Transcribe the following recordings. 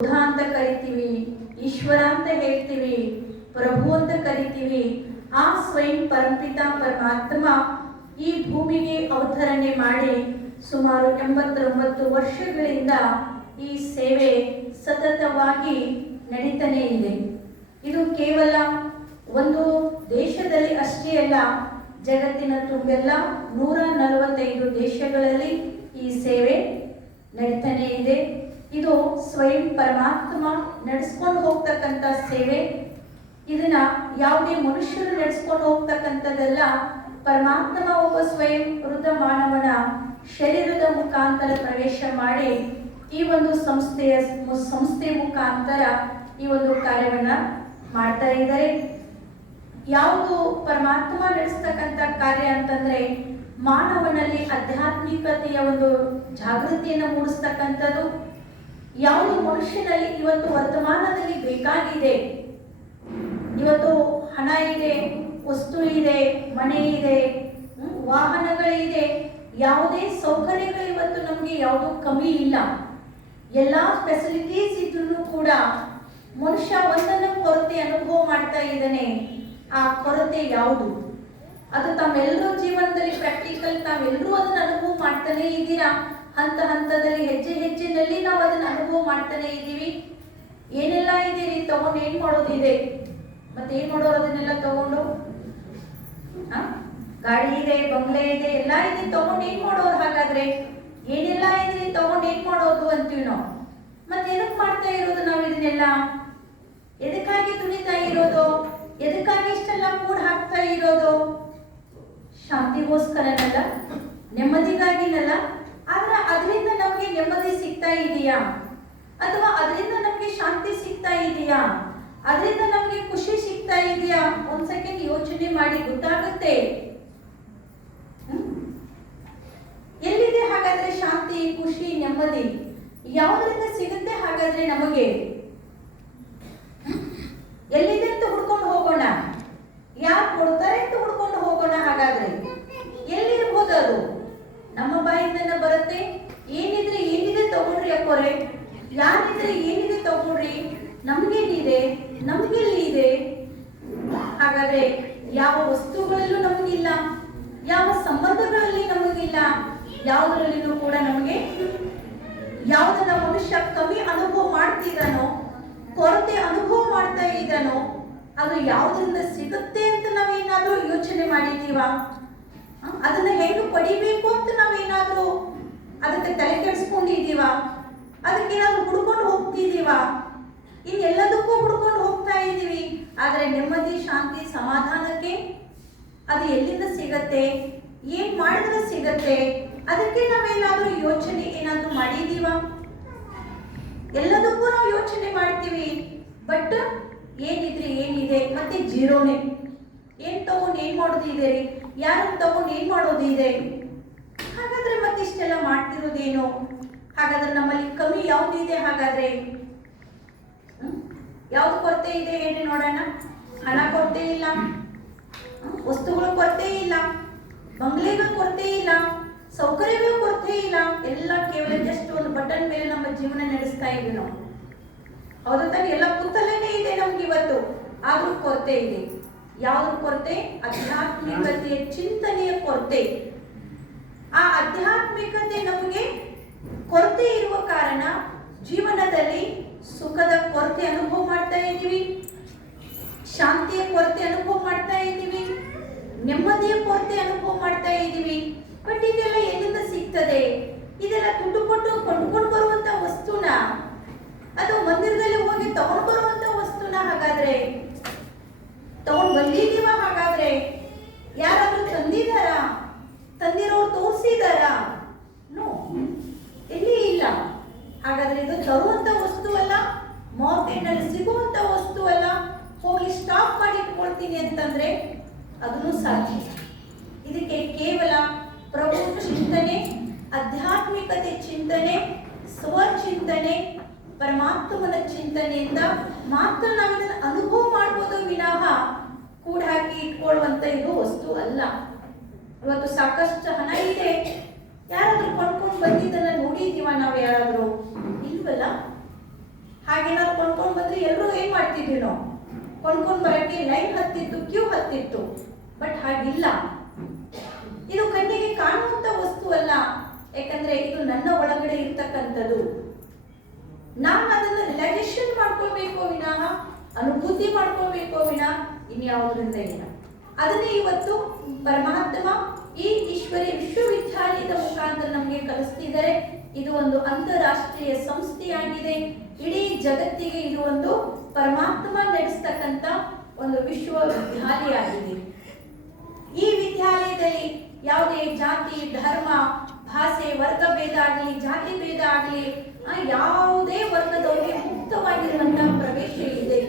ಬುಧ ಅಂತ ಕರಿತೀವಿ, ಈಶ್ವರ ಅಂತ ಹೇಳ್ತೀವಿ, ಪ್ರಭು ಅಂತ ಕರಿತೀವಿ, ಆ ಸ್ವಯಂ ಪರಂಪಿತ ಪರಮಾತ್ಮ ಈ ಭೂಮಿಗೆ ಅವತರಣೆ ಮಾಡಿ ಸುಮಾರು ಎಂಬತ್ತೊಂಬತ್ತು ವರ್ಷಗಳಿಂದ ಈ ಸೇವೆ ಸತತವಾಗಿ ನಡೀತಾನೆ ಇದೆ. ಇದು ಕೇವಲ ಒಂದು ದೇಶದಲ್ಲಿ ಅಷ್ಟೇ ಅಲ್ಲ, ಜಗತ್ತಿನ ತುಂಬೆಲ್ಲ ನೂರ ನಲವತ್ತೈದು ದೇಶಗಳಲ್ಲಿ ಈ ಸೇವೆ ನಡೀತಾನೆ ಇದೆ. ಇದು ಸ್ವಯಂ ಪರಮಾತ್ಮ ನಡೆಸ್ಕೊಂಡು ಹೋಗ್ತಕ್ಕಂಥ ಸೇವೆ. ಇದನ್ನ ಯಾವುದೇ ಮನುಷ್ಯರು ನಡೆಸ್ಕೊಂಡು ಹೋಗ್ತಕ್ಕಂಥದ್ದೆಲ್ಲ ಪರಮಾತ್ಮ ಒಬ್ಬ ಸ್ವಯಂ ವೃದ್ಧ ಮಾನವನ ಶರೀರದ ಮುಖಾಂತರ ಪ್ರವೇಶ ಮಾಡಿ ಈ ಒಂದು ಸಂಸ್ಥೆಯ ಸಂಸ್ಥೆ ಮುಖಾಂತರ ಈ ಒಂದು ಕಾರ್ಯವನ್ನ ಮಾಡ್ತಾ ಇದ್ದಾರೆ. ಯಾವುದು ಪರಮಾತ್ಮ ನಡೆಸ್ತಕ್ಕಂಥ ಕಾರ್ಯ ಅಂತಂದ್ರೆ ಮಾನವನಲ್ಲಿ ಆಧ್ಯಾತ್ಮಿಕತೆಯ ಒಂದು ಜಾಗೃತಿಯನ್ನು ಮೂಡಿಸ್ತಕ್ಕಂಥದ್ದು. ಯಾವುದು ಮನುಷ್ಯನಲ್ಲಿ ಇವತ್ತು ವರ್ತಮಾನದಲ್ಲಿ ಬೇಕಾಗಿದೆ? ಇವತ್ತು ಹಣ ಇದೆ, ವಸ್ತು ಇದೆ, ಮನೆ ಇದೆ ವಾಹನಗಳಿದೆ ಯಾವುದೇ ಸೌಕರ್ಯಗಳು ಇವತ್ತು ನಮಗೆ ಯಾವುದೂ ಕಮ್ಮಿ ಇಲ್ಲ. ಎಲ್ಲ ಫೆಸಿಲಿಟೀಸ್ ಇದ್ರೂ ಕೂಡ ಮನುಷ್ಯ ಒಂದನ್ನ ಕೊರತೆ ಅನುಭವ ಮಾಡ್ತಾ ಇದ್ದಾನೆ. ಆ ಕೊರತೆ ಯಾವುದು? ಅದು ತಮ್ಮೆಲ್ಲರೂ ಜೀವನದಲ್ಲಿ ಪ್ರಾಕ್ಟಿಕಲ್ ತಾವೆಲ್ಲರೂ ಅದನ್ನ ಅನುಭವ ಮಾಡ್ತಾನೆ ಇದ್ದೀರಾ? ಹಂತ ಹಂತದಲ್ಲಿ, ಹೆಜ್ಜೆ ಹೆಜ್ಜೆನಲ್ಲಿ ನಾವು ಅದನ್ನ ಅನುಭವ ಮಾಡ್ತಾನೆ ಇದ್ದೀವಿ. ಏನೆಲ್ಲ ಇದೆ ರೀ? ತಗೊಂಡು ಏನ್ ಮಾಡೋದಿದೆ ಮತ್ತೆ ಏನ್ ಮಾಡೋರು ಅದನ್ನೆಲ್ಲ ತಗೊಂಡು? ಗಾಡಿ ಇದೆ, ಬಂಗ್ಲೆ ಇದೆ, ಎಲ್ಲ ಇದೆ. ತಗೊಂಡು ಏನ್ ಮಾಡೋರು ಹಾಗಾದ್ರೆ? ಏನೆಲ್ಲ ಇದೆ ತಗೊಂಡು ಏನ್ ಮಾಡೋದು ಅಂತೀವಿ ನಾವು. ಮತ್ತೆ ಎದಕ್ ಮಾಡ್ತಾ ಇರೋದು ನಾವು ಇದನ್ನೆಲ್ಲ? ಎದಕ್ಕಾಗಿ ದುಡಿತಾ ಇರೋದು? ಎದಕ್ಕಾಗಿ ಇಷ್ಟೆಲ್ಲ ಕೂಡ ಹಾಕ್ತಾ ಇರೋದು? ಶಾಂತಿಗೋಸ್ಕರನಲ್ಲ? ನೆಮ್ಮದಿಗಾಗಿನಲ್ಲ? ಆದ್ರೆ ಅದರಿಂದ ನಮಗೆ ನೆಮ್ಮದಿ ಸಿಗ್ತಾ ಇದೆಯಾ? ಅಥವಾ ಅದರಿಂದ ನಮಗೆ ಶಾಂತಿ ಸಿಗ್ತಾ ಇದೆಯಾ? ಅದರಿಂದ ನಮಗೆ ಖುಷಿ ಸಿಗ್ತಾ ಇದೆಯಾ? ಒಂದ್ ಸೆಕೆಂಡ್ ಯೋಚನೆ ಮಾಡಿ ಗೊತ್ತಾಗುತ್ತೆ? ಎಲ್ಲಿದೆ ಹಾಗಾದ್ರೆ ಶಾಂತಿ, ಖುಷಿ, ನೆಮ್ಮದಿ? ಯಾವುದರಿಂದ ಸಿಗುತ್ತೆ ಹಾಗಾದ್ರೆ ನಮಗೆ? ಎಲ್ಲಿದೆ ಅಂತ ಹುಡ್ಕೊಂಡು ಹೋಗೋಣ. ಯಾರು ಕೊಡ್ತಾರೆ ಅಂತ ಹುಡ್ಕೊಂಡು ಹೋಗೋಣ ಹಾಗಾದ್ರೆ? ಎಲ್ಲಿರ್ಬೋದು ಅದು? ನಮ್ಮ ಬಾಯಿಂದನ ಬರುತ್ತೆ? ಏನಿದ್ರೆ ಏನಿದೆ ತಗೊಳ್ರಿ ಅಕ್ಕೋರೆ ಯಾರಿದ್ರೆ ಏನಿದೆ ತಗೊಳ್ರಿ ನಮ್ಗೇನಿದೆ ನಮ್ಗೆಲ್ಲಿ ಇದೆ? ಹಾಗಾದ್ರೆ ಯಾವ ವಸ್ತುಗಳಲ್ಲೂ ನಮಗಿಲ್ಲ. ಯಾವ ಸಂಬಂಧಗಳಲ್ಲಿ ನಮಗಿಲ್ಲ. ಯಾವುದರಲ್ಲಿನೂ ಕೂಡ ನಮಗೆ ಯಾವುದನ್ನ ಮನುಷ್ಯ ಕಮ್ಮಿ ಅನುಭವ ಮಾಡ್ತಿದ್ದಾನೋ, ಕೊರತೆ ಅನುಭವ ಮಾಡ್ತಾ ಇದ್ದಾನೋ, ಅದು ಯಾವುದರಿಂದ ಸಿಗುತ್ತೆ ಅಂತ ನಾವೇನಾದ್ರೂ ಯೋಚನೆ ಮಾಡಿದೀವ ಹ? ಅದನ್ನ ಹೆಂಗೆ ಪಡಿಬೇಕು ಅಂತ ನಾವೇನಾದ್ರೂ ಅದಕ್ಕೆ ತಲೆ ಕೆಡಿಸ್ಕೊಂಡಿದೀವ ಅದಕ್ಕೇನಾದ್ರೂ ಹುಡ್ಕೊಂಡು ಹೋಗ್ತಿದೀವ ಇನ್ನೆಲ್ಲದಕ್ಕೂ ಹುಡ್ಕೊಂಡು ಹೋಗ್ತಾ ಇದ್ದೀವಿ. ಆದರೆ ನೆಮ್ಮದಿ, ಶಾಂತಿ, ಸಮಾಧಾನಕ್ಕೆ ಅದು ಎಲ್ಲಿಂದ ಸಿಗತ್ತೆ? ಏನ್ ಮಾಡಿದ್ರೆ ಸಿಗತ್ತೆ? ಅದಕ್ಕೆ ನಾವೇನಾದ್ರೂ ಯೋಚನೆ ಏನಾದ್ರೂ ಮಾಡಿದೀವ ಎಲ್ಲದಕ್ಕೂ ನಾವು ಯೋಚನೆ ಮಾಡ್ತೀವಿ. ಬಟ್ ಏನಿದ್ರೆ ಏನಿದೆ? ಮತ್ತೆ ಜೀರೋನೆ. ಏನ್ ತಗೊಂಡು ಏನ್ ಮಾಡೋದಿದೆ ರೀ? ಯಾರನ್ನ ತಗೊಂಡು ಏನ್ ಇದೆ? ಹಾಗಾದ್ರೆ ಮತ್ತಿಷ್ಟೆಲ್ಲ ಮಾಡ್ತಿರೋದೇನು? ಹಾಗಾದ್ರೆ ನಮ್ಮಲ್ಲಿ ಕಮ್ಮಿ ಇದೆ ಹಾಗಾದ್ರೆ? ಯಾವ್ದು ಕೊರತೆ ಇದೆ ಹೇಳಿ ನೋಡೋಣ. ಹಣ ಕೊರತೆ ಇಲ್ಲ. ವಸ್ತುಗಳು ಕೊರತೆ ಇಲ್ಲ. ಬಂಗ್ಲೆಗಳ ಕೊರತೆ ಇಲ್ಲ. ಸೌಕರ್ಯಗಳ ಕೊರತೆ ಇಲ್ಲ. ಎಲ್ಲ ಕೇವಲ ಜಸ್ಟ್ ಒಂದು ಬಟನ್ ಮೇಲೆ ನಮ್ಮ ಜೀವನ ನಡೆಸ್ತಾ ಇದ್ವಿ ನಾವು. ಹೌದಾ ತಾನೆ? ಎಲ್ಲ ಕುತ್ತಲೇನೆ ಇದೆ ನಮ್ಗೆ ಇವತ್ತು. ಆದ್ರೂ ಕೊರತೆ ಇದೆ. ಯಾವ್ದ್ರ ಕೊರತೆ? ಆಧ್ಯಾತ್ಮಿಕತೆಯ ಚಿಂತನೆಯ ಕೊರತೆ. ಆ ಆಧ್ಯಾತ್ಮಿಕತೆ ನಮಗೆ ಕೊರತೆ ಇರುವ ಕಾರಣ ಜೀವನದಲ್ಲಿ ಸುಖದ ಕೊರತೆ ಅನುಭವ ಮಾಡ್ತಾ ಇದ್ದೀವಿ. ಶಾಂತಿಯ ಕೊರತೆ ಅನುಭವ ಮಾಡ್ತಾ ಇದ್ದೀವಿ. ನೆಮ್ಮದಿಯ ಕೊರತೆ ಅನುಭವ ಮಾಡ್ತಾ ಇದ್ದೀವಿ. ಬಟ್ ಇದೆಲ್ಲ ಎಲ್ಲಿಂದ ಸಿಗ್ತದೆ? ಇದೆಲ್ಲ ದುಡ್ಡು ಕೊಟ್ಟು ಕೊಂಡ್ಕೊಂಡು ಬರುವಂತ ವಸ್ತುನ? ಅಥವಾ ಮಂದಿರದಲ್ಲಿ ಹೋಗಿ ತಗೊಂಡು ಬರುವಂತ ವಸ್ತುನ? ಹಾಗಾದ್ರೆ ತಗೊಂಡು ಬಂದಿದೀವ ಹಾಗಾದ್ರೆ? ಯಾರಾದ್ರೂ ತಂದಿದಾರ? ತಂದಿರೋರು ತೋರಿಸಿದಾರ? ನೋ, ಎಲ್ಲಿ ಇಲ್ಲ. ಹಾಗಾದ್ರೆ ಇದು ತರುವಂತ ವಸ್ತು ಅಲ್ಲ, ಮಾರ್ಕೆಟ್ನಲ್ಲಿ ಸಿಗುವಂತ ವಸ್ತು ಅಲ್ಲ, ಹೋಗಿ ಸ್ಟಾಪ್ ಮಾಡಿ ಇಟ್ಕೊಳ್ತೀನಿ ಅಂತಂದ್ರೆ ಅದನ್ನು ಸಾಧ್ಯ ಇದಕ್ಕೆ ಕೇವಲ ಪ್ರಭು ಚಿಂತನೆ, ಆಧ್ಯಾತ್ಮಿಕತೆ ಚಿಂತನೆ, ಸ್ವಚಿಂತನೆ ಪರಮಾತ್ಮನ ಚಿಂತನೆಯಿಂದ ಮಾತ್ರ ನಾವು ಇದನ್ನು ಅನುಭವ ಮಾಡ್ಬೋದು ವಿನಃ ಕೂಡ ಹಾಕಿ ಇಟ್ಕೊಳ್ಳುವಂತ ಇದು ವಸ್ತು ಅಲ್ಲ. ಇವತ್ತು ಸಾಕಷ್ಟು ಹಣ ಇದೆ. ಯಾರಾದ್ರೂ ಕೊಂಡ್ಕೊಂಡು ಬಂದಿದ್ದನ್ನ ನೋಡಿದೀವ ನಾವು ಯಾರಾದ್ರೂ? ಇಲ್ವಲ್ಲ? ಹಾಗೇನಾದ್ರು ಕೊಂಡ್ಕೊಂಡು ಬಂದ್ರೆ ಎಲ್ಲರೂ ಏನ್ ಮಾಡ್ತಿದ್ವಿ ನಾವು ಕೊಂಡ್ಕೊಂಡು ಬರಕ್ಕೆ ಲೈನ್ ಹತ್ತಿತ್ತು, ಕ್ಯೂ ಹತ್ತಿತ್ತು. ಬಟ್ ಹಾಗಿಲ್ಲ. ಇದು ಕಣ್ಣಿಗೆ ಕಾಣುವಂತ ವಸ್ತು ಅಲ್ಲ. ಯಾಕಂದ್ರೆ ಇದು ನನ್ನ ಒಳಗಡೆ ನಾನು ಅದನ್ನು ರಿಲೈಸೇಷನ್ ಮಾಡ್ಕೋಬೇಕು ವಿನಃ, ಅನುಭೂತಿ ಮಾಡ್ಕೋಬೇಕು ವಿನಃ ಇನ್ಯಾವುದರಿಂದ ಇಲ್ಲ. ಅದನ್ನೇ ಇವತ್ತು ಪರಮಾತ್ಮ ಈ ಈಶ್ವರಿ ವಿಶ್ವವಿದ್ಯಾಲಯದ ಮುಖಾಂತರ ನಮಗೆ ಕಲಿಸ್ತಿದ್ದಾರೆ. ಇದು ಒಂದು ಅಂತಾರಾಷ್ಟ್ರೀಯ ಸಂಸ್ಥೆಯಾಗಿದೆ. ಇಡೀ ಜಗತ್ತಿಗೆ ಇದು ಒಂದು ಪರಮಾತ್ಮ ನಡೆಸ್ತಕ್ಕಂಥ ಒಂದು ವಿಶ್ವವಿದ್ಯಾಲಯ ಆಗಿದೆ. ಈ ವಿದ್ಯಾಲಯದಲ್ಲಿ ಯಾವುದೇ ಜಾತಿ, ಧರ್ಮ, ಭಾಷೆ ವರ್ಗ ಭೇದ ಆಗಲಿ, ಜಾತಿ ಭೇದ ಆಗಲಿ ಯಾವುದೇ ವರ್ಗದವರಿಗೆ ಮುಕ್ತವಾಗಿರುವಂತಹ ಪ್ರವೇಶ ಇದೆ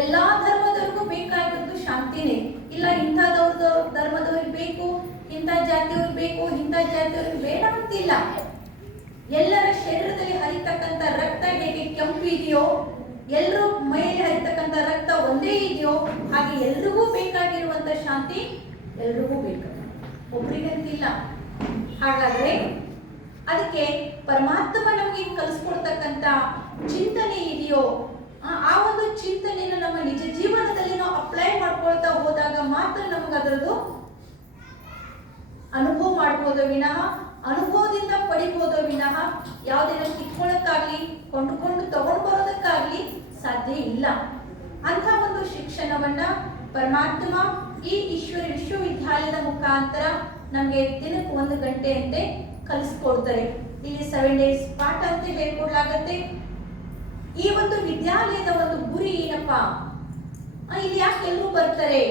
ಎಲ್ಲಾ ಧರ್ಮದವ್ರಿಗೂ ಬೇಕಾಗಿದ್ದು ಶಾಂತಿನೇ. ಇಲ್ಲ ಇಂಥದವ್ರದ್ದು ಧರ್ಮದವ್ರಿಗೆ ಬೇಕು, ಇಂಥ ಜಾತಿಯವ್ರಿಗೆ ಬೇಕು, ಇಂಥ ಜಾತಿಯವ್ರಿಗೆ ಬೇಡ ಅಂತಿಲ್ಲ. ಎಲ್ಲರ ಶರೀರದಲ್ಲಿ ಹರಿತಕ್ಕಂಥ ರಕ್ತ ಹೇಗೆ ಕೆಂಪು ಇದೆಯೋ, ಎಲ್ಲರೂ ಮೈಯಲ್ಲಿ ಹರಿತಕ್ಕಂಥ ರಕ್ತ ಒಂದೇ ಇದೆಯೋ, ಹಾಗೆ ಎಲ್ರಿಗೂ ಬೇಕಾಗಿರುವಂತ ಶಾಂತಿ ಎಲ್ರಿಗೂ ಬೇಕು. ಒಬ್ರಿಗಂತಿಲ್ಲ. ಹಾಗಾದ್ರೆ ಅದಕ್ಕೆ ಪರಮಾತ್ಮ ನಮಗೆ ಕಲಿಸ್ಕೊಡ್ತಕ್ಕಂತ ಚಿಂತನೆ ಇದೆಯೋ, ಆ ಒಂದು ಚಿಂತನೆಯನ್ನು ನಮ್ಮ ನಿಜ ಜೀವನದಲ್ಲಿ ನಾವು ಅಪ್ಲೈ ಮಾಡ್ಕೊಳ್ತಾ ಹೋದಾಗ ಮಾತ್ರ ನಮ್ಗೆ ಅದರದ್ದು ಅನುಭವ ಮಾಡ್ಬೋದು ವಿನಃ, ಅನುಭವದಿಂದ ಪಡಿಬೋದು ವಿನಃ, ಯಾವುದೇನೋ ಕಿತ್ಕೊಳ್ಳೋಕ್ಕಾಗ್ಲಿ, ಕೊಂಡುಕೊಂಡು ತಗೊಂಡು ಬರೋದಕ್ಕಾಗ್ಲಿ ಸಾಧ್ಯ ಇಲ್ಲ. ಅಂತ ಒಂದು ಶಿಕ್ಷಣವನ್ನ ಪರಮಾತ್ಮ ಈ ಈಶ್ವರಿ ವಿಶ್ವವಿದ್ಯಾಲಯದ ಮುಖಾಂತರ ನಮಗೆ ದಿನಕ್ಕೆ ಒಂದು ಗಂಟೆಯಂತೆ ಕಲಿಸ್ಕೊಡ್ತಾರೆ. ಇಲ್ಲಿ ಸೆವೆನ್ ಡೇಸ್ ಪಾಠ ಅಂತ ಹೇಳ್ಕೊಡ್ಲಾಗತ್ತೆ ಈ ಒಂದು ವಿದ್ಯಾಲಯದ ಒಂದು ಗುರಿ ಏನಪ್ಪಾ? ಇಲ್ಲಿ ಯಾಕೆ ಎಲ್ಲರೂ ಬರ್ತಾರೆ?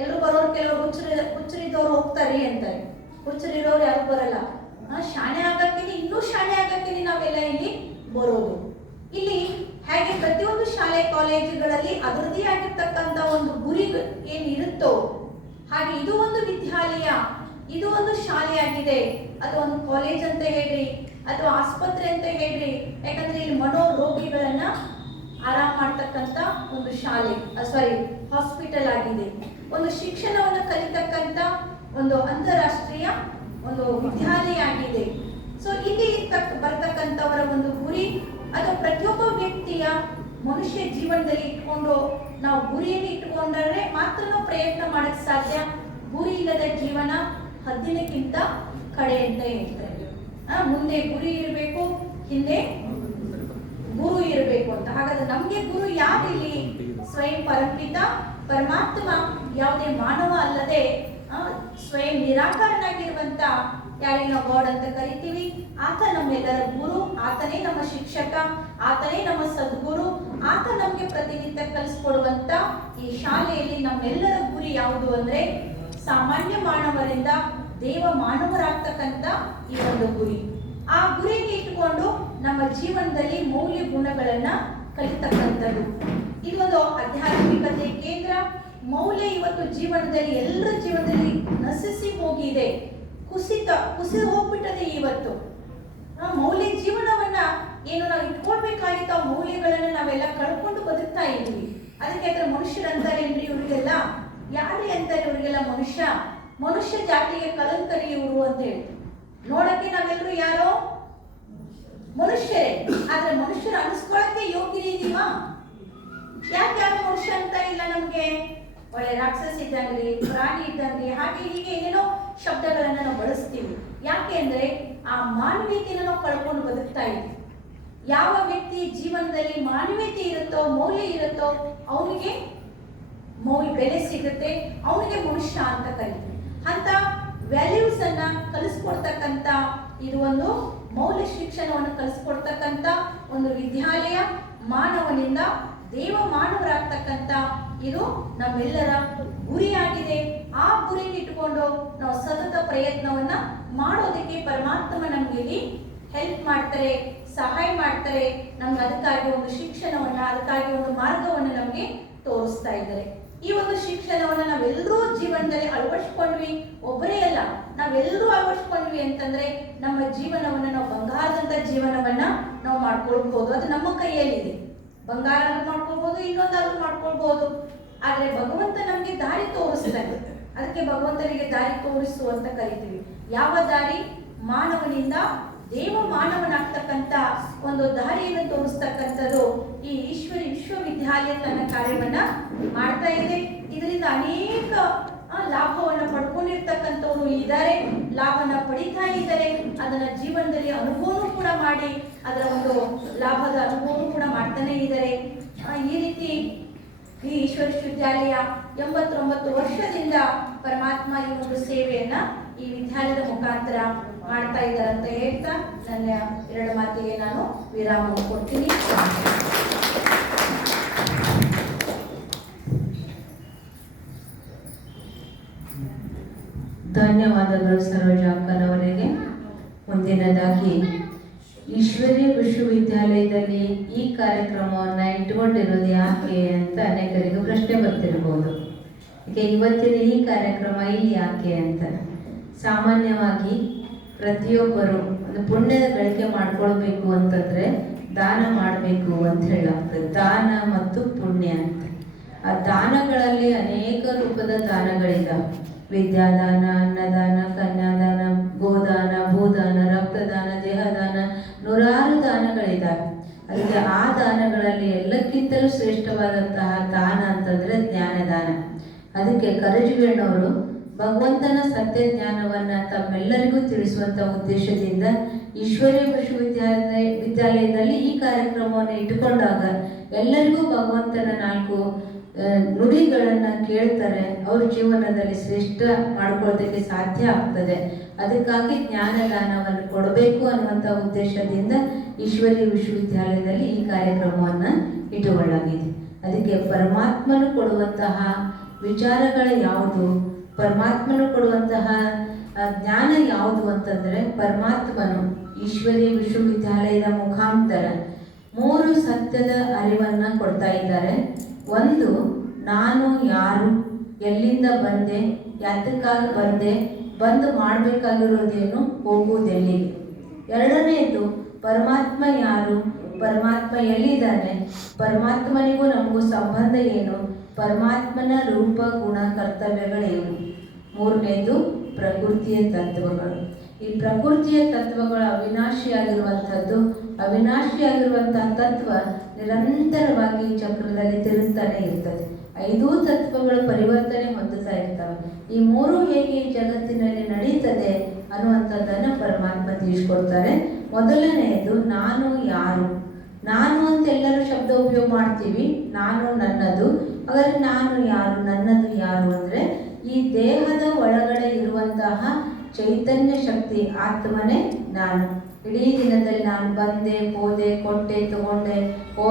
ಎಲ್ಲರೂ ಬರೋರು ಕೆಲವರು ಹುಚ್ಚರಿ, ಹುಚ್ಚರಿದ್ದವ್ರು ಹೋಗ್ತಾರೆ ಅಂತಾರೆ. ಹುಚ್ಚರಿರೋರು ಯಾರು ಬರಲ್ಲ. ಶಾಣೆ ಆಗಕ್ಕೆ ಇನ್ನೂ ಶಾಣೆ ಆಗಕ್ಕೆ ನಾವೆಲ್ಲ ಇಲ್ಲಿ ಬರೋದು. ಇಲ್ಲಿ ಹೇಗೆ ಪ್ರತಿಯೊಂದು ಶಾಲೆ, ಕಾಲೇಜುಗಳಲ್ಲಿ ಅದರದೇ ಆಗಿರ್ತಕ್ಕಂಥ ಒಂದು ಗುರಿ ಏನಿರುತ್ತೋ, ಹಾಗೆ ಇದು ಒಂದು ವಿದ್ಯಾಲಯ. ಇದು ಒಂದು ಶಾಲೆಯಾಗಿದೆ. ಅದು ಒಂದು ಕಾಲೇಜ್ ಅಂತ ಹೇಳ್ರಿ, ಅಥವಾ ಆಸ್ಪತ್ರೆ ಅಂತ ಹೇಳ್ರಿ. ಯಾಕಂದ್ರೆ ಇಲ್ಲಿ ಮನೋರೋಗಿಗಳನ್ನ ಆರಾಮ್ ಮಾಡ್ತಕ್ಕಂತ ಒಂದು ಶಾಲೆ ಸಾರಿ ಹಾಸ್ಪಿಟಲ್ ಆಗಿದೆ. ಒಂದು ಶಿಕ್ಷಣವನ್ನು ಕಲಿತಕ್ಕಂತ ಒಂದು ಅಂತಾರಾಷ್ಟ್ರೀಯ ಒಂದು ವಿದ್ಯಾಲಯ ಆಗಿದೆ. ಸೊ ಇಲ್ಲಿ ಬರ್ತಕ್ಕಂಥವರ ಒಂದು ಗುರಿ, ಅದು ಪ್ರತಿಯೊಬ್ಬ ವ್ಯಕ್ತಿಯ ಮನುಷ್ಯ ಜೀವನದಲ್ಲಿ ಇಟ್ಕೊಂಡು ನಾವು ಗುರಿಯನ್ನು ಇಟ್ಕೊಂಡ್ರೆ ಮಾತ್ರ ಪ್ರಯತ್ನ ಮಾಡಕ್ ಸಾಧ್ಯ. ಗುರಿ ಇಲ್ಲದ ಜೀವನ ಹದ್ದಿನಕ್ಕಿಂತ ಕಡೆ ಅಂತ ಹೇಳ್ತಾರೆ. ಮುಂದೆ ಗುರಿ ಇರಬೇಕು, ಹಿಂದೆ ಗುರು ಇರಬೇಕು ಅಂತ. ಹಾಗಾದ್ರೆ ನಮ್ಗೆ ಗುರು ಯಾರಿಲ್ಲಿ? ಸ್ವಯಂ ಪರಂಪಿತ, ಪರಮಾತ್ಮ ಯಾವುದೇ ಮಾನವ ಅಲ್ಲದೆ ಸ್ವಯಂ ನಿರಾಕಾರನಾಗಿರುವಂತ ಯಾರಿಗೆ ನಾವು ಗಾಡ್ ಅಂತ ಕರಿತೀವಿ? ಆತ ನಮ್ಮೆಲ್ಲರ ಗುರು, ಆತನೇ ನಮ್ಮ ಶಿಕ್ಷಕ, ಆತನೇ ನಮ್ಮ ಸದ್ಗುರು, ಆತ ನಮ್ಗೆ ಪ್ರತಿನಿತ್ಯ ಕಲಿಸ್ಕೊಡುವಂತ ಈ ಶಾಲೆಯಲ್ಲಿ ನಮ್ಮೆಲ್ಲರ ಗುರಿ ಯಾವುದು ಅಂದ್ರೆ ಸಾಮಾನ್ಯ ಮಾನವರಿಂದ ದೇವ ಮಾನವರಾಗ್ತಕ್ಕಂಥ ಈ ಒಂದು ಗುರಿ. ಆ ಗುರಿಗೆ ಇಟ್ಟುಕೊಂಡು ನಮ್ಮ ಜೀವನದಲ್ಲಿ ಮೌಲ್ಯ ಗುಣಗಳನ್ನ ಕಲಿತಕ್ಕಂಥದ್ದು. ಇದೊಂದು ಆಧ್ಯಾತ್ಮಿಕತೆ ಕೇಂದ್ರ. ಮೌಲ್ಯ ಇವತ್ತು ಜೀವನದಲ್ಲಿ, ಎಲ್ಲರ ಜೀವನದಲ್ಲಿ ನಶಿಸಿ ಹೋಗಿದೆ. ಕುಸಿತ, ಕುಸಿದು ಹೋಗ್ಬಿಟ್ಟದೆ ಇವತ್ತು. ಆ ಮೌಲ್ಯ ಜೀವನವನ್ನ ಏನು ನಾವು ಇಟ್ಕೊಳ್ಬೇಕಾಗಿತ್ತು ಮೌಲ್ಯಗಳನ್ನ ನಾವೆಲ್ಲ ಕಳ್ಕೊಂಡು ಬದುಕ್ತಾ ಇದ್ದೀವಿ. ಅದಕ್ಕೆ ಅಂದ್ರೆ ಮನುಷ್ಯರಂತಾರೆ ಇವರಿಗೆಲ್ಲ? ಯಾರೇ ಅಂತ ಇವರಿಗೆಲ್ಲ ಮನುಷ್ಯ ಮನುಷ್ಯ ಜಾತಿಗೆ ಕಲಂಕರಿ ಇವರು ಅಂತ ಹೇಳಿ. ನೋಡಕ್ಕೆ ನಾವೆಲ್ಲರೂ ಯಾರೋ? ಮನುಷ್ಯರೇ. ಆದ್ರೆ ಮನುಷ್ಯರು ಅನಿಸ್ಕೊಳಕ್ಕೆ ಇದೀವಾ? ಯಾಕೆ ಯಾರು ಮನುಷ್ಯ ಅಂತ ಇಲ್ಲ ನಮ್ಗೆ? ಒಳ್ಳೆ ರಾಕ್ಷಸ ಇದ್ದಂಗ್ರಿ ಪ್ರಾಣಿ ಇದ್ದಂಗ್ರಿ ಹಾಗೆ ಹೀಗೆ ಏನೇನೋ ಶಬ್ದಗಳನ್ನ ನಾವು ಬಳಸ್ತೀವಿ. ಯಾಕೆ ಅಂದ್ರೆ ಆ ಮಾನವೀಯತೆಯನ್ನು ನಾವು ಕಳ್ಕೊಂಡು ಬದುಕ್ತಾ ಇದ್ವಿ ಯಾವ ವ್ಯಕ್ತಿ ಜೀವನದಲ್ಲಿ ಮಾನವೀಯತೆ ಇರುತ್ತೋ, ಮೌಲ್ಯ ಇರುತ್ತೋ, ಅವನಿಗೆ ಮೌಲ್ಯ ಬೆಲೆ ಸಿಗುತ್ತೆ, ಅವನಿಗೆ ಮನುಷ್ಯ ಅಂತ ಕರಿತೀವಿ. ಅಂತ ವ್ಯಾಲ್ಯೂಸ್ ಅನ್ನ ಕಲಿಸ್ಕೊಡ್ತಕ್ಕಂತ ಇದು ಒಂದು ಮೌಲ್ಯ ಶಿಕ್ಷಣವನ್ನು ಕಲಿಸ್ಕೊಡ್ತಕ್ಕಂತ ಒಂದು ವಿದ್ಯಾಲಯ ಮಾನವನಿಂದ ದೇವ ಮಾನವರಾಗ್ತಕ್ಕಂತ ಇದು ನಮ್ಮೆಲ್ಲರ ಗುರಿಯಾಗಿದೆ. ಆ ಗುರಿನ ಇಟ್ಕೊಂಡು ನಾವು ಸತತ ಪ್ರಯತ್ನವನ್ನ ಮಾಡೋದಕ್ಕೆ ಪರಮಾತ್ಮ ನಮ್ಗೆ ಇಲ್ಲಿ ಹೆಲ್ಪ್ ಮಾಡ್ತಾರೆ, ಸಹಾಯ ಮಾಡ್ತಾರೆ. ನಮ್ಗೆ ಅದಕ್ಕಾಗಿ ಒಂದು ಶಿಕ್ಷಣವನ್ನ, ಅದಕ್ಕಾಗಿ ಒಂದು ಮಾರ್ಗವನ್ನು ನಮಗೆ ತೋರಿಸ್ತಾ ಇದ್ದಾರೆ. ಈ ಒಂದು ಶಿಕ್ಷಣವನ್ನು ನಾವೆಲ್ಲರೂ ಜೀವನದಲ್ಲಿ ಅಳವಡಿಸ್ಕೊಂಡ್ವಿ. ಒಬ್ಬರೇ ಅಲ್ಲ, ನಾವೆಲ್ಲರೂ ಅಳವಡಿಸ್ಕೊಂಡ್ವಿ ಅಂತಂದ್ರೆ ನಮ್ಮ ಜೀವನವನ್ನ ನಾವು ಬಂಗಾರದಂತ ಜೀವನವನ್ನ ನಾವು ಮಾಡ್ಕೊಳ್ಬಹುದು ಅದು ನಮ್ಮ ಕೈಯಲ್ಲಿದೆ. ಬಂಗಾರ ಮಾಡ್ಕೊಳ್ಬಹುದು ಇನ್ನೊಂದಾದ್ರೂ ಮಾಡ್ಕೊಳ್ಬಹುದು ಆದ್ರೆ ಭಗವಂತ ನಮ್ಗೆ ದಾರಿ ತೋರಿಸ್ತಾನೆ. ಅದಕ್ಕೆ ಭಗವಂತನಿಗೆ ದಾರಿ ತೋರಿಸು ಅಂತ ಕರಿತೀವಿ. ಯಾವ ದಾರಿ? ಮಾನವನಿಂದ ದೇವ ಮಾನವನಾಗ್ತಕ್ಕಂಥ ಒಂದು ದಾರಿಯನ್ನು ತೋರಿಸ್ತಕ್ಕಂಥದ್ದು ಈ ಈಶ್ವರಿ ವಿಶ್ವವಿದ್ಯಾಲಯ ತನ್ನ ಕಾರ್ಯವನ್ನ ಮಾಡ್ತಾ ಇದೆ. ಇದರಿಂದ ಅನೇಕ ಲಾಭವನ್ನು ಪಡ್ಕೊಂಡಿರ್ತಕ್ಕಂಥವ್ರು ಇದ್ದಾರೆ ಲಾಭನ ಪಡಿತಾ ಇದ್ದಾರೆ. ಅದನ್ನ ಜೀವನದಲ್ಲಿ ಅನುಭವನೂ ಕೂಡ ಮಾಡಿ, ಅದರ ಒಂದು ಲಾಭದ ಅನುಭವನೂ ಕೂಡ ಮಾಡ್ತಾನೆ ಇದ್ದಾರೆ. ಈ ರೀತಿ ಈ ಈಶ್ವರ ವಿಶ್ವವಿದ್ಯಾಲಯ ಎಂಬತ್ತೊಂಬತ್ತು ವರ್ಷದಿಂದ ಪರಮಾತ್ಮ ಈ ಒಂದು ಸೇವೆಯನ್ನ ಈ ವಿದ್ಯಾಲಯದ ಮುಖಾಂತರ ಮಾಡ್ತಾ ಇದ್ದಾರೆ ಅಂತ ಹೇಳ್ತಾ ನನ್ನ ಎರಡು ಮಾತಿಗೆ ನಾನು ವಿರಾಮ ಕೊಡ್ತೀನಿ. ಧನ್ಯವಾದಗಳು ಸರೋಜ ಅಕ್ಕನವರಿಗೆ ಮುಂದಿನದಾಗಿ, ಈಶ್ವರಿ ವಿಶ್ವವಿದ್ಯಾಲಯದಲ್ಲಿ ಈ ಕಾರ್ಯಕ್ರಮವನ್ನು ಇಟ್ಟುಕೊಂಡಿರೋದು ಯಾಕೆ ಅಂತ ಅನೇಕರಿಗೆ ಪ್ರಶ್ನೆ ಬರ್ತಿರ್ಬೋದು. ಇವತ್ತಿನ ಈ ಕಾರ್ಯಕ್ರಮ ಇಲ್ಲಿ ಯಾಕೆ ಅಂತ. ಸಾಮಾನ್ಯವಾಗಿ ಪ್ರತಿಯೊಬ್ಬರು ಒಂದು ಪುಣ್ಯದ ಗಳಿಕೆ ಮಾಡ್ಕೊಳ್ಬೇಕು ಅಂತಂದ್ರೆ ದಾನ ಮಾಡಬೇಕು ಅಂತ ಹೇಳಾಗ್ತದೆ. ದಾನ ಮತ್ತು ಪುಣ್ಯ ಅಂತ. ಆ ದಾನಗಳಲ್ಲಿ ಅನೇಕ ರೂಪದ ದಾನಗಳಿದಾವೆ. ವಿದ್ಯಾದಾನ, ಅನ್ನದಾನ, ಕನ್ಯಾದಾನ, ಗೋದಾನ, ಭೂದಾನ, ರಕ್ತದಾನ, ದೇಹದಾನ ನೂರಾರು ದಾನಗಳಿದ್ದಾವೆ ಅದಕ್ಕೆ ಆ ದಾನಗಳಲ್ಲಿ ಎಲ್ಲಕ್ಕಿಂತಲೂ ಶ್ರೇಷ್ಠವಾದಂತಹ ದಾನ ಅಂತಂದ್ರೆ ಜ್ಞಾನದಾನ. ಅದಕ್ಕೆ ಕರಜುಗಣ್ಣವರು ಭಗವಂತನ ಸತ್ಯ ಜ್ಞಾನವನ್ನ ತಮ್ಮೆಲ್ಲರಿಗೂ ತಿಳಿಸುವಂತ ಉದ್ದೇಶದಿಂದ ಈಶ್ವರ್ಯ ವಿಶ್ವವಿದ್ಯಾಲಯ ವಿದ್ಯಾಲಯದಲ್ಲಿ ಈ ಕಾರ್ಯಕ್ರಮವನ್ನು ಇಟ್ಟುಕೊಂಡಾಗ ಎಲ್ಲರಿಗೂ ಭಗವಂತನ ನಾಲ್ಕು ನುಡಿಗಳನ್ನು ಕೇಳ್ತಾರೆ. ಅವ್ರ ಜೀವನದಲ್ಲಿ ಶ್ರೇಷ್ಠ ಮಾಡ್ಕೊಳ್ಳೋದಕ್ಕೆ ಸಾಧ್ಯ ಆಗ್ತದೆ. ಅದಕ್ಕಾಗಿ ಜ್ಞಾನದಾನವನ್ನು ಕೊಡಬೇಕು ಅನ್ನುವಂಥ ಉದ್ದೇಶದಿಂದ ಈಶ್ವರಿ ವಿಶ್ವವಿದ್ಯಾಲಯದಲ್ಲಿ ಈ ಕಾರ್ಯಕ್ರಮವನ್ನ ಇಟ್ಟುಕೊಳ್ಳಲಾಗಿದೆ. ಅದಕ್ಕೆ ಪರಮಾತ್ಮನು ಕೊಡುವಂತಹ ವಿಚಾರಗಳು ಯಾವುದು? ಪರಮಾತ್ಮನು ಕೊಡುವಂತಹ ಜ್ಞಾನ ಯಾವುದು ಅಂತಂದ್ರೆ ಪರಮಾತ್ಮನು ಈಶ್ವರಿ ವಿಶ್ವವಿದ್ಯಾಲಯದ ಮುಖಾಂತರ ಮೂರು ಸತ್ಯದ ಅರಿವನ್ನು ಕೊಡ್ತಾ ಇದ್ದಾರೆ. ಒಂದು, ನಾನು ಯಾರು, ಎಲ್ಲಿಂದ ಬಂದೆ, ಯಾತಕ್ಕಾಗಿ ಬಂದೆ, ಬಂದು ಮಾಡಬೇಕಾಗಿರೋದೇನು ಹೋಗುವುದೆಲ್ಲಿಗೆ? ಎರಡನೆಯದು, ಪರಮಾತ್ಮ ಯಾರು, ಪರಮಾತ್ಮ ಎಲ್ಲಿದ್ದಾನೆ, ಪರಮಾತ್ಮನಿಗೂ ನಮಗೂ ಸಂಬಂಧ ಏನು ಪರಮಾತ್ಮನ ರೂಪ ಗುಣ ಕರ್ತವ್ಯಗಳೇನು ಮೂರನೇದು ಪ್ರಕೃತಿಯ ತತ್ವಗಳು. ಈ ಪ್ರಕೃತಿಯ ತತ್ವಗಳು ಅವಿನಾಶಿಯಾಗಿರುವಂಥದ್ದು. ಅವಿನಾಶಿಯಾಗಿರುವಂತಹ ತತ್ವ ನಿರಂತರವಾಗಿ ಚಕ್ರದಲ್ಲಿ ತಿರುತ್ತಾನೆ ಇರ್ತದೆ. ಐದೂ ತತ್ವಗಳು ಪರಿವರ್ತನೆ ಹೊಂದುತ್ತಾ ಇರ್ತವೆ. ಈ ಮೂರು ಹೇಗೆ ಜಗತ್ತಿನಲ್ಲಿ ನಡೀತದೆ ಅನ್ನುವಂಥದ್ದನ್ನು ಪರಮಾತ್ಮ ತಿಳಿಸ್ಕೊಡ್ತಾರೆ. ಮೊದಲನೆಯದು ನಾನು ಯಾರು? ನಾನು ಅಂತ ಎಲ್ಲರೂ ಶಬ್ದ ಉಪಯೋಗ ಮಾಡ್ತೀವಿ. ನಾನು ನನ್ನದು. ಹಾಗಾದ್ರೆ ನಾನು ಯಾರು, ನನ್ನದು ಯಾರು ಅಂದರೆ ಈ ದೇಹದ ಒಳಗಡೆ ಇರುವಂತಹ ಚೈತನ್ಯ ಶಕ್ತಿ ಆತ್ಮನೇ ನಾನು. ಇಡೀ ದಿನದಲ್ಲಿ ನಾನು ಬಂದೆ, ಹೋದೆ, ಕೊಟ್ಟೆ, ತಗೊಂಡೆ, ಓ,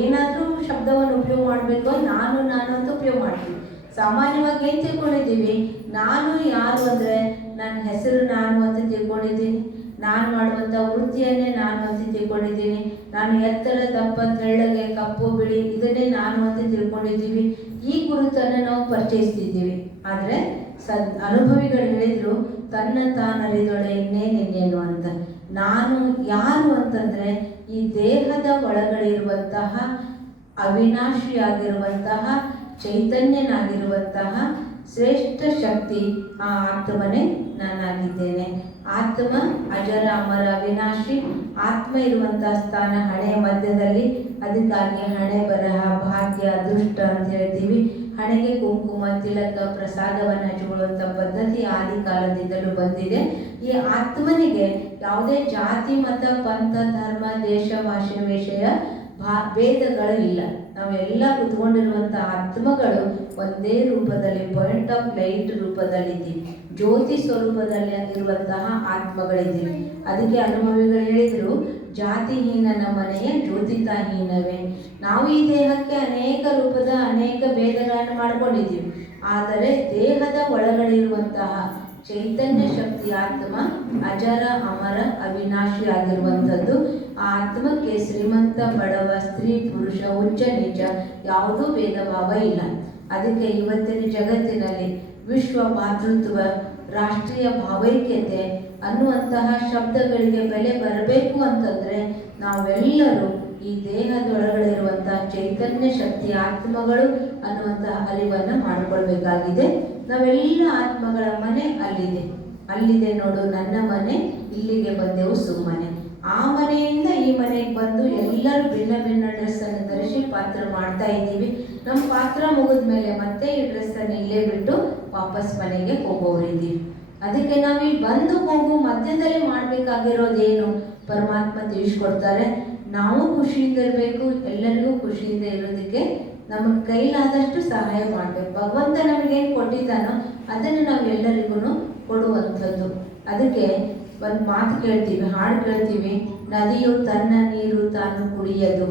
ಏನಾದರೂ ಶಬ್ದವನ್ನು ಉಪಯೋಗ ಮಾಡಬೇಕು, ನಾನು ನಾನು ಅಂತ ಉಪಯೋಗ ಮಾಡ್ತೀನಿ. ಸಾಮಾನ್ಯವಾಗಿ ಏನು ತಿಳ್ಕೊಂಡಿದ್ದೀವಿ? ನಾನು ಯಾರು ಅಂದರೆ ನನ್ನ ಹೆಸರು ನಾನು ಅಂತ ತಿಳ್ಕೊಂಡಿದ್ದೀನಿ. ನಾನು ಮಾಡುವಂಥ ವೃತ್ತಿಯನ್ನೇ ನಾನು ಅಂತ ತಿಳ್ಕೊಂಡಿದ್ದೀನಿ. ನಾನು ಎತ್ತರ ದಪ್ಪ ತೆಳ್ಳಗೆ ಕಪ್ಪು, ಬಿಳಿ ಇದನ್ನೇ ನಾನು ಅಂತ ತಿಳ್ಕೊಂಡಿದ್ದೀವಿ. ಈ ಗುರುತನ್ನು ನಾವು ಪರಿಚಯಿಸ್ತಿದ್ದೀವಿ. ಆದರೆ ಸದ್ ಅನುಭವಿಗಳು ಹೇಳಿದ್ರು, ತನ್ನ ತಾನರಿದೊಳೆ ಇನ್ನೇನಿನ್ನೇನು ಅಂತ. ನಾನು ಯಾರು ಅಂತಂದ್ರೆ ಈ ದೇಹದ ಒಳಗಳಿರುವಂತಹ ಅವಿನಾಶಿಯಾಗಿರುವಂತಹ, ಚೈತನ್ಯನಾಗಿರುವಂತಹ ಶ್ರೇಷ್ಠ ಶಕ್ತಿ ಆ ಆತ್ಮನೇ ನಾನಾಗಿದ್ದೇನೆ ಆತ್ಮ, ಅಜರ, ಅಮರ, ಅವಿನಾಶಿ, ಆತ್ಮ ಇರುವಂತಹ ಸ್ಥಾನ ಹಣೆಯ ಮಧ್ಯದಲ್ಲಿ, ಅದಕ್ಕಾಗಿ ಹಣೆ, ಬರಹ, ಭಾಗ್ಯ ದುಷ್ಟ ಅಂತ ಹೇಳ್ತೀವಿ. ಹಣೆಗೆ ಕುಂಕುಮ, ತಿಲಕ, ಪ್ರಸಾದವನ್ನು ಹಂಚಿಕೊಳ್ಳುವಂಥ ಪದ್ಧತಿ ಆದಿ ಕಾಲದಿಂದಲೂ ಬಂದಿದೆ. ಈ ಆತ್ಮನಿಗೆ ಯಾವುದೇ ಜಾತಿ, ಮತ, ಪಂಥ, ಧರ್ಮ, ದೇಶ, ಭಾಷೆ, ವಿಷಯ, ಭಾ, ಭೇದಗಳು ಇಲ್ಲ. ನಾವೆಲ್ಲ ಕುತ್ಕೊಂಡಿರುವಂಥ ಆತ್ಮಗಳು ಒಂದೇ ರೂಪದಲ್ಲಿ ಪಾಯಿಂಟ್ ಆಫ್ ಲೈಟ್ ರೂಪದಲ್ಲಿದ್ದೀವಿ. ಜ್ಯೋತಿ ಸ್ವರೂಪದಲ್ಲಿ ಆಗಿರುವಂತಹ ಆತ್ಮಗಳಿದ್ದೀವಿ. ಅದಕ್ಕೆ ಅನುಭವಿಗಳು ಹೇಳಿದರು ಜಾತಿಹೀನ ನಮ್ಮನೆಯ ಜ್ಯೋತಿತಾಹೀನವೇ. ನಾವು ಈ ದೇಹಕ್ಕೆ ಅನೇಕ ರೂಪದ, ಅನೇಕ ಭೇದಗಳನ್ನು ಮಾಡಿಕೊಂಡಿದ್ದೀವಿ. ಆದರೆ ದೇಹದ ಒಳಗಡೆ ಚೈತನ್ಯ ಶಕ್ತಿ ಆತ್ಮ, ಅಜರ, ಅಮರ, ಅವಿನಾಶಿ ಆಗಿರುವಂಥದ್ದು ಆತ್ಮಕ್ಕೆ ಶ್ರೀಮಂತ ಬಡವ, ಸ್ತ್ರೀ, ಪುರುಷ, ಉಚ್ಚ ನಿಜ ಯಾವುದೂ ಭೇದ ಭಾವ ಇಲ್ಲ. ಅದಕ್ಕೆ ಇವತ್ತಿನ ಜಗತ್ತಿನಲ್ಲಿ ವಿಶ್ವ ಮಾತೃತ್ವ, ರಾಷ್ಟ್ರೀಯ ಭಾವೈಕ್ಯತೆ ಅನ್ನುವಂತಹ ಶಬ್ದಗಳಿಗೆ ಬೆಲೆ ಬರಬೇಕು ಅಂತಂದ್ರೆ ನಾವೆಲ್ಲರೂ ಈ ದೇಹದೊಳಗಡೆ ಇರುವಂತಹ ಚೈತನ್ಯ ಶಕ್ತಿ ಆತ್ಮಗಳು ಅನ್ನುವಂತಹ ಅರಿವನ್ನು ಮಾಡಿಕೊಳ್ಬೇಕಾಗಿದೆ. ನಾವೆಲ್ಲ ಆತ್ಮಗಳ ಮನೆ ಅಲ್ಲಿದೆ. ಅಲ್ಲಿದೆ ನೋಡು, ನನ್ನ ಮನೆ, ಇಲ್ಲಿಗೆ ಬಂದೆವು ಸುಮ್ಮನೆ. ಆ ಮನೆಯಿಂದ ಈ ಮನೆಗೆ ಬಂದು ಎಲ್ಲರೂ ಭಿನ್ನ ಭಿನ್ನ ಡ್ರೆಸ್ಸನ್ನು ಧರಿಸಿ ಪಾತ್ರ ಮಾಡ್ತಾ ಇದ್ದೀವಿ. ನಮ್ಮ ಪಾತ್ರ ಮುಗಿದ ಮೇಲೆ ಮತ್ತೆ ಈ ಡ್ರೆಸ್ಸನ್ನು ಇಲ್ಲೇ ಬಿಟ್ಟು ವಾಪಸ್ ಮನೆಗೆ ಹೋಗೋರಿದ್ದೀವಿ. ಅದಕ್ಕೆ ನಾವು ಈ ಬಂದು ಹೋಗು ಮಧ್ಯದಲ್ಲಿ ಮಾಡಬೇಕಾಗಿರೋದೇನು? ಪರಮಾತ್ಮ ತಿಳಿಸ್ಕೊಡ್ತಾರೆ. ನಾವು ಖುಷಿಯಿಂದ ಇರಬೇಕು, ಎಲ್ಲರಿಗೂ ಖುಷಿಯಿಂದ ಇರೋದಕ್ಕೆ ನಮಗೆ ಕೈಲಾದಷ್ಟು ಸಹಾಯ ಮಾಡಬೇಕು. ಭಗವಂತ ನಮಗೇನು ಕೊಟ್ಟಿದ್ದಾನೋ ಅದನ್ನು ನಾವು ಎಲ್ಲರಿಗೂ ಕೊಡುವಂಥದ್ದು. ಅದಕ್ಕೆ ಒಂದು ಮಾತು ಕೇಳ್ತೀವಿ, ಹಾಡು ಕೇಳ್ತೀವಿ. ನದಿಯು ತನ್ನ ನೀರು ತಾನು ಕುಡಿಯದು,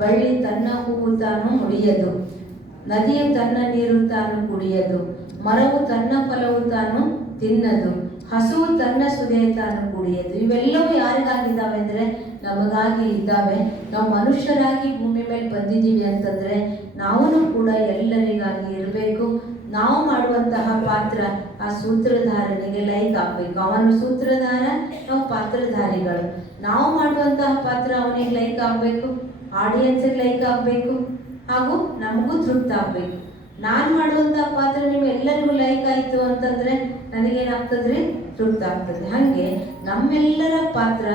ಬಳ್ಳಿ ತನ್ನ ಹೂವು ತಾನು ಮುಡಿಯದು. ನದಿಯು ತನ್ನ ನೀರು ತಾನು ಕುಡಿಯದು, ಮರವು ತನ್ನ ಫಲವು ತಾನು ತಿನ್ನದು, ಹಸುವು ತನ್ನ ಸುದೆ ತಾನು ಕುಡಿಯದು. ಇವೆಲ್ಲವೂ ಯಾರಿಗಾಗಿದ್ದಾವೆ ಅಂದರೆ ನಮಗಾಗಿ ಇದ್ದಾವೆ. ನಾವು ಮನುಷ್ಯರಾಗಿ ಭೂಮಿ ಮೇಲೆ ಬಂದಿದ್ದೀವಿ ಅಂತಂದರೆ ನಾವು ಕೂಡ ಎಲ್ಲರಿಗಾಗಿ ಇರಬೇಕು. ನಾವು ಮಾಡುವಂತಹ ಪಾತ್ರ ಆ ಸೂತ್ರಧಾರನಿಗೆ ಲೈಕ್ ಆಗಬೇಕು. ಅವನು ಸೂತ್ರಧಾರ, ನಾವು ಪಾತ್ರಧಾರಿಗಳು. ನಾವು ಮಾಡುವಂತಹ ಪಾತ್ರ ಅವನಿಗೆ ಲೈಕ್ ಆಗಬೇಕು ಆಡಿಯನ್ಸಿಗೆ ಲೈಕ್ ಆಗಬೇಕು, ಹಾಗೂ ನಮಗೂ ತೃಪ್ತ ಆಗಬೇಕು. ನಾನು ಮಾಡುವಂತಹ ಪಾತ್ರ ನಿಮ್ಗೆಲ್ಲರಿಗೂ ಲೈಕ್ ಆಯಿತು ಅಂತಂದರೆ ನನಗೇನಾಗ್ತದ್ರಿ ತೃಪ್ತ ಆಗ್ತದೆ. ಹಾಗೆ ನಮ್ಮೆಲ್ಲರ ಪಾತ್ರ,